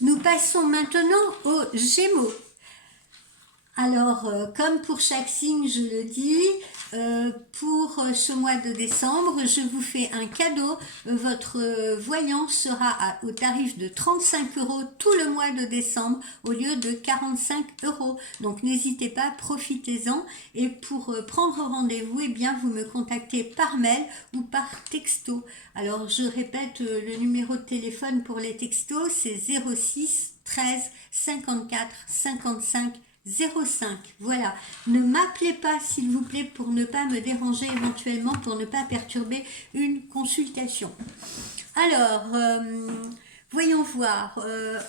Nous passons maintenant aux Gémeaux. Alors, comme pour chaque signe, je le dis, pour ce mois de décembre, je vous fais un cadeau. Votre voyance sera au tarif de 35 € tout le mois de décembre au lieu de 45 €. Donc, n'hésitez pas, profitez-en. Et pour prendre rendez-vous, eh bien, vous me contactez par mail ou par texto. Alors, je répète le numéro de téléphone pour les textos, c'est 06 13 54 55 05. Voilà. Ne m'appelez pas, s'il vous plaît, pour ne pas me déranger éventuellement, pour ne pas perturber une consultation. Alors, voyons voir.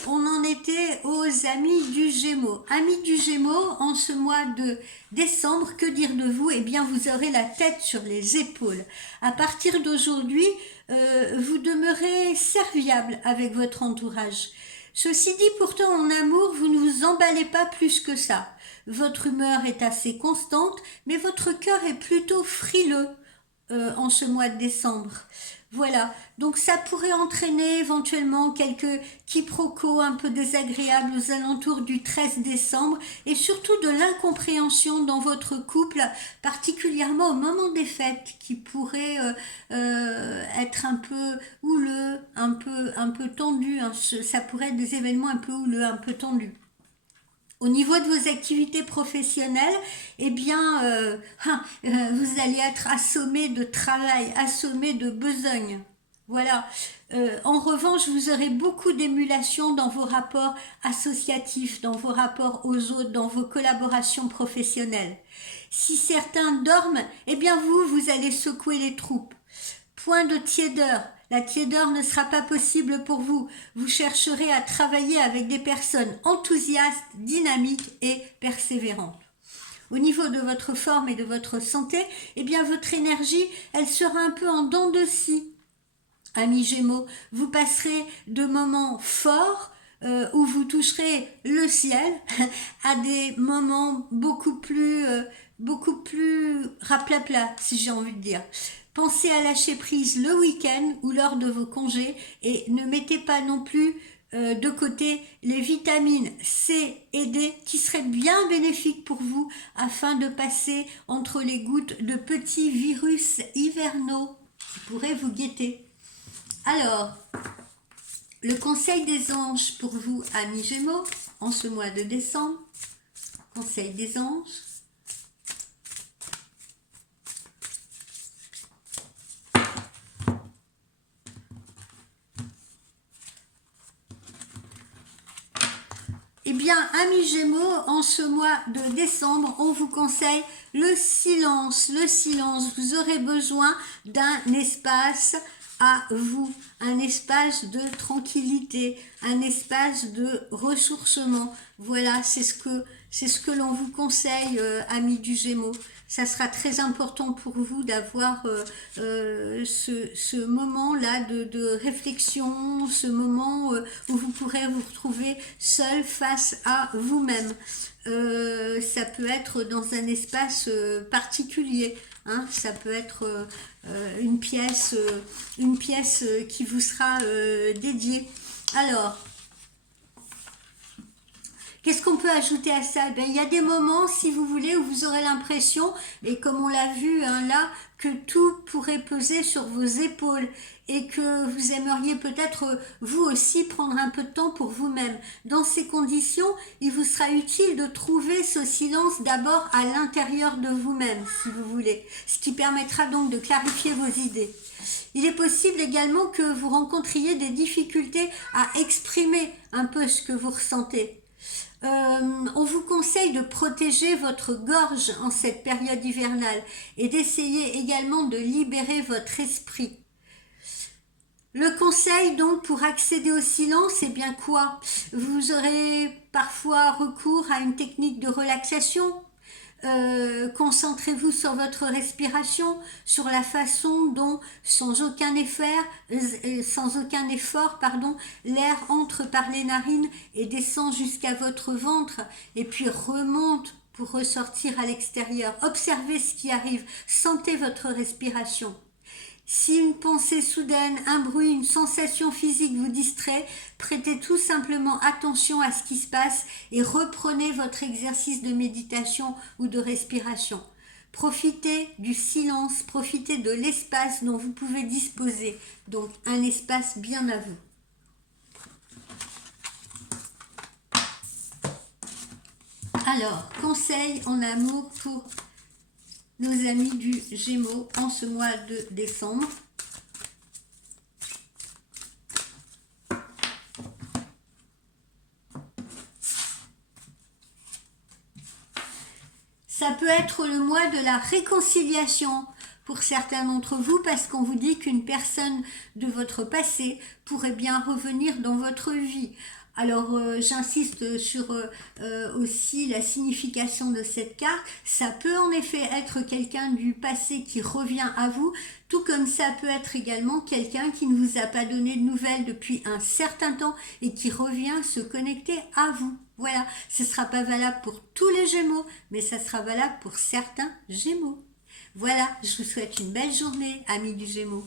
On en était aux amis du Gémeaux. Amis du Gémeaux, en ce mois de décembre, que dire de vous? Eh bien, vous aurez la tête sur les épaules. À partir d'aujourd'hui, vous demeurez serviable avec votre entourage. Ceci dit, pourtant, en amour, vous ne vous emballez pas plus que ça. Votre humeur est assez constante, mais votre cœur est plutôt frileux en ce mois de décembre. Voilà, donc ça pourrait entraîner éventuellement quelques quiproquos un peu désagréables aux alentours du 13 décembre et surtout de l'incompréhension dans votre couple, particulièrement au moment des fêtes, qui pourrait être un peu houleux, un peu tendu, hein. Ça pourrait être des événements un peu houleux, un peu tendus. Au niveau de vos activités professionnelles, eh bien, vous allez être assommé de travail, assommé de besogne. Voilà. En revanche, vous aurez beaucoup d'émulation dans vos rapports associatifs, dans vos rapports aux autres, dans vos collaborations professionnelles. Si certains dorment, eh bien vous allez secouer les troupes. Point de tiédeur. La tiédeur ne sera pas possible pour vous. Vous chercherez à travailler avec des personnes enthousiastes, dynamiques et persévérantes. Au niveau de votre forme et de votre santé, eh bien votre énergie, elle sera un peu en dents de scie. Amis Gémeaux, vous passerez de moments forts où vous toucherez le ciel à des moments beaucoup plus raplapla, si j'ai envie de dire. Pensez à lâcher prise le week-end ou lors de vos congés et ne mettez pas non plus de côté les vitamines C et D qui seraient bien bénéfiques pour vous afin de passer entre les gouttes de petits virus hivernaux qui pourraient vous guetter. Alors, le conseil des anges pour vous, amis Gémeaux, en ce mois de décembre. Conseil des anges. Eh bien, amis Gémeaux, en ce mois de décembre, on vous conseille le silence. Le silence, vous aurez besoin d'un espace à vous, un espace de tranquillité, un espace de ressourcement. Voilà, c'est ce que l'on vous conseille, amis du Gémeaux. Ça sera très important pour vous d'avoir ce moment-là de réflexion, ce moment où vous pourrez vous retrouver seul face à vous-même. Ça peut être dans un espace particulier, hein, ça peut être une pièce qui vous sera dédiée. Alors, qu'est-ce qu'on peut ajouter à ça? Ben, il y a des moments, si vous voulez, où vous aurez l'impression, et comme on l'a vu hein, là, que tout pourrait peser sur vos épaules et que vous aimeriez peut-être vous aussi prendre un peu de temps pour vous-même. Dans ces conditions, il vous sera utile de trouver ce silence d'abord à l'intérieur de vous-même, si vous voulez, ce qui permettra donc de clarifier vos idées. Il est possible également que vous rencontriez des difficultés à exprimer un peu ce que vous ressentez. On vous conseille de protéger votre gorge en cette période hivernale et d'essayer également de libérer votre esprit. Le conseil donc pour accéder au silence, c'est bien quoi? Vous aurez parfois recours à une technique de relaxation. Concentrez-vous sur votre respiration, sur la façon dont, sans aucun effort, l'air entre par les narines et descend jusqu'à votre ventre et puis remonte pour ressortir à l'extérieur. Observez ce qui arrive, sentez votre respiration. Si une pensée soudaine, un bruit, une sensation physique vous distrait, prêtez tout simplement attention à ce qui se passe et reprenez votre exercice de méditation ou de respiration. Profitez du silence, profitez de l'espace dont vous pouvez disposer, donc un espace bien à vous. Alors, conseil en amour pour nos amis du Gémeaux en ce mois de décembre. Ça peut être le mois de la réconciliation pour certains d'entre vous parce qu'on vous dit qu'une personne de votre passé pourrait bien revenir dans votre vie. Alors j'insiste sur aussi la signification de cette carte. Ça peut en effet être quelqu'un du passé qui revient à vous, tout comme ça peut être également quelqu'un qui ne vous a pas donné de nouvelles depuis un certain temps et qui revient se connecter à vous. Voilà, ce ne sera pas valable pour tous les Gémeaux, mais ça sera valable pour certains Gémeaux. Voilà, je vous souhaite une belle journée, amis du Gémeaux.